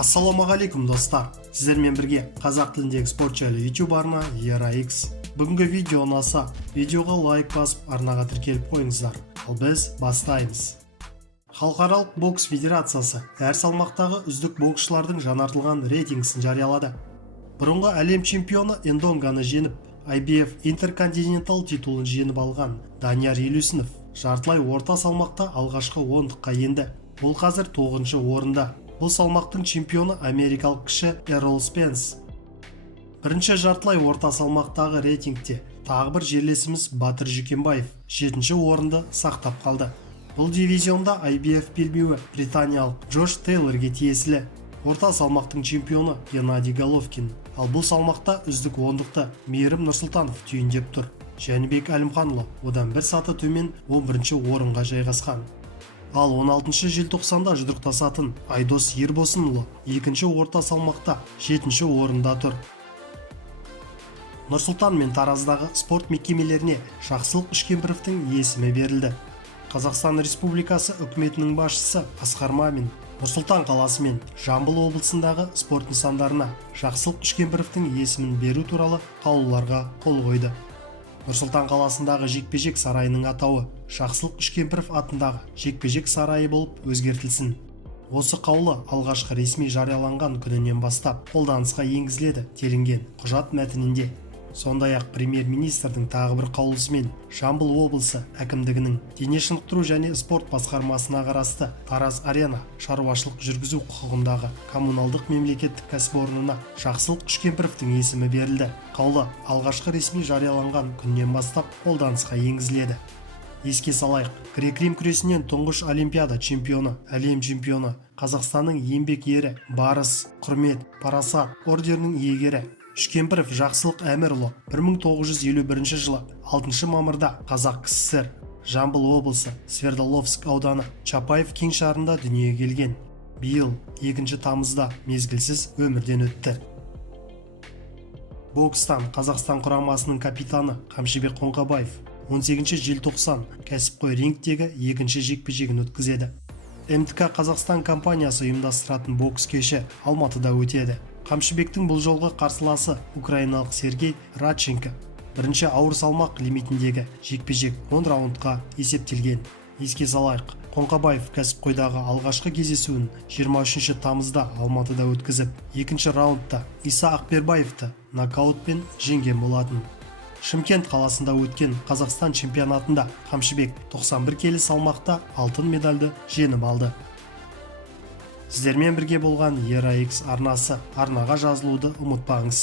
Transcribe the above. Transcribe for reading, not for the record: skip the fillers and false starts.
Ассалаумағалейкум достар, сіздермен бірге қазақ тіліндегі спорт жайлы YouTube арна ERA-X. Бүгінгі видео ұнаса, видеоға лайк басып, арнаға тіркеліп қойыңыздар. Ал біз бастаймыз. Халықаралық бокс федерациясы әр салмақтағы үздік боксшылардың жаңартылған рейтингісін жариялады. Бұрынғы әлем чемпионы Эндонганы жеңіп, IBF Intercontinental титулын жеңіп алған Данияр Елеусінов жартылай орта салмақта алғашқы ондыққа енді. Бұл қазір 9-шы орында. Бұл салмақтың чемпионы америкалық кіші Эррол Спенс. Бірінші жартылай орта салмақтағы рейтингте тағы бір жерлесіміз Батыр Жүкембаев 7-ші орынды сақтап қалды. Бұл дивизионда IBF белбеуі британиялық Джош Тейлорге тиесілі. Орта салмақтың чемпионы Геннадий Головкин. Ал бұл салмақта үздік ондықты Мейірім Нұрсұлтанов түйіндеп тұр. Жәнібек Әлімханұлы одан бір саты төмен 11-ші орынға жайғасқан. Ал 16 желтоқсанда жұдырықтасатын Айдос Ербосынұлы 2-ші орта салмақта 7-ші орында тұр. Нұрсұлтан мен Тараздағы спорт мекемелеріне Жақсылық Үшкемпіровтің есімі берілді. Қазақстан Республикасы үкіметінің басшысы Асқар Мамин Нұрсұлтан қаласы мен Жамбыл облысындағы спорт нысандарына Жақсылық Үшкемпіровтің есімін беру туралы қаулыларға қол қойды. Нұрсұлтан қаласындағы жекпе-жек сарайының атауы Жақсылық Үшкемпіров атындағы жекпе-жек сарайы болып өзгертілсін. Осы қаулы алғашқы ресми жарияланған күнінен бастап қолданысқа енгізіледі делінген құжат мәтінінде. Сондай-ақ премьер-министрдің тағы бір қаулысымен Жамбыл облысы әкімдігінің дене шынықтыру және спорт басқармасына қарасты Тараз Арена шаруашылық жүргізу құқығындағы коммуналдық мемлекеттік кәсіпорнына Жақсылық Үшкемпіровтің есімі берілді. Қаулы алғашқы ресми жарияланған күннен бастап қолданысқа енгізіледі. Еске салайық, грек-рим күресінен тұңғыш олимпиада чемпионы, әлем чемпионы, Қазақстанның еңбек ері, барыс, құрмет, парасат ордерінің иегері Үшкемпіров Жақсылық Әмірұлы 1951 жылы 6 мамырда Қазақ КСР Жамбыл облысы Свердловск ауданы Чапаев кеңшарында дүниеге келген. Биыл 2 тамызда мезгілсіз өмірден өтті. Бокстан Қазақстан құрамасының капитаны Қамшыбек Қоңқабаев 18 желтоқсан кәсіпқой рингтегі 2-ші жекпе-жегін өткізеді. МТК Қазақстан компаниясы ұйымдастыратын бокс кеші Алматыда өтеді. Қамшыбектің бұл жолғы қарсыласы украиналық Сергей Радченко. Бірінші ауыр салмақ лимитіндегі жекпе-жек 10 раундқа есептелген. Еске салайық, Қоңқабаев кәсіпқойдағы алғашқы кездесуін 23 тамызда Алматыда өткізіп, 2-ші раундта Иса Ақбербаевты нокаутпен жеңген болатын. Шымкент қаласында өткен Қазақстан чемпионатында Қамшыбек 91 келі салмақта алтын медальды жеңіп алды. Сіздермен бірге болған ERA-X арнасы. Арнаға жазылуды ұмытпаңыз.